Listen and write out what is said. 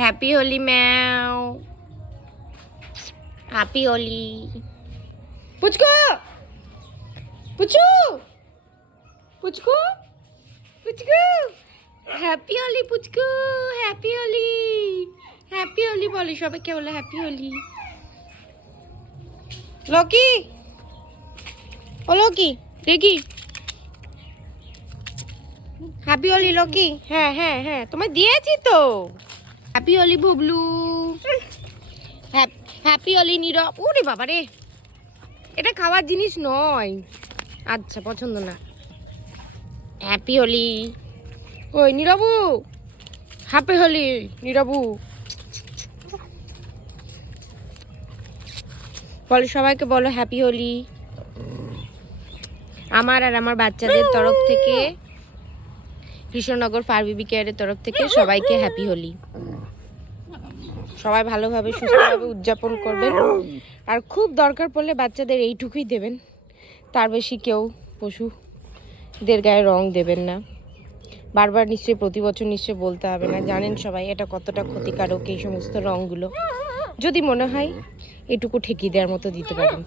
Happy Holi ম্যাও, happy Holi. পুচকু, পুচু, পুচকু, পুচকু, হ্যাপি হোলি পুচকু, হ্যাপি হোলি, হ্যাপি হোলি বলে সবাইকে, বলে হ্যাপি হোলি। লকি, ও লকি, দেখি হ্যাপি হোলি লকি। হ্যাঁ হ্যাঁ হ্যাঁ, তোমায় দিয়েছি তো। হ্যাপি হোলি বুবলু, হ্যাপি হোলি নীরব। ওরে বাবা রে, এটা খাওয়ার জিনিস নয়। আচ্ছা, পছন্দ না। হ্যাপি হোলি। ওই নীরবু, হ্যাপি হোলি নীরবু। বলো সবাইকে, বলো হ্যাপি হোলি আমার আর আমার বাচ্চাদের তরফ থেকে, কৃষ্ণনগর ফার বেবি কেয়ারের তরফ থেকে সবাইকে হ্যাপি হোলি। সবাই ভালোভাবে সুস্থভাবে উদযাপন করবেন, আর খুব দরকার পড়লে বাচ্চাদের এইটুকুই দেবেন, তার বেশি কেউ পশুদের গায়ে রং দেবেন না। বারবার নিশ্চয়ই প্রতি বছর নিশ্চয়ই বলতে হবে না, জানেন সবাই এটা কতটা ক্ষতিকারক এই সমস্ত রঙগুলো। যদি মনে হয় এটুকু ঠেকিয়ে দেওয়ার মতো দিতে পারেন।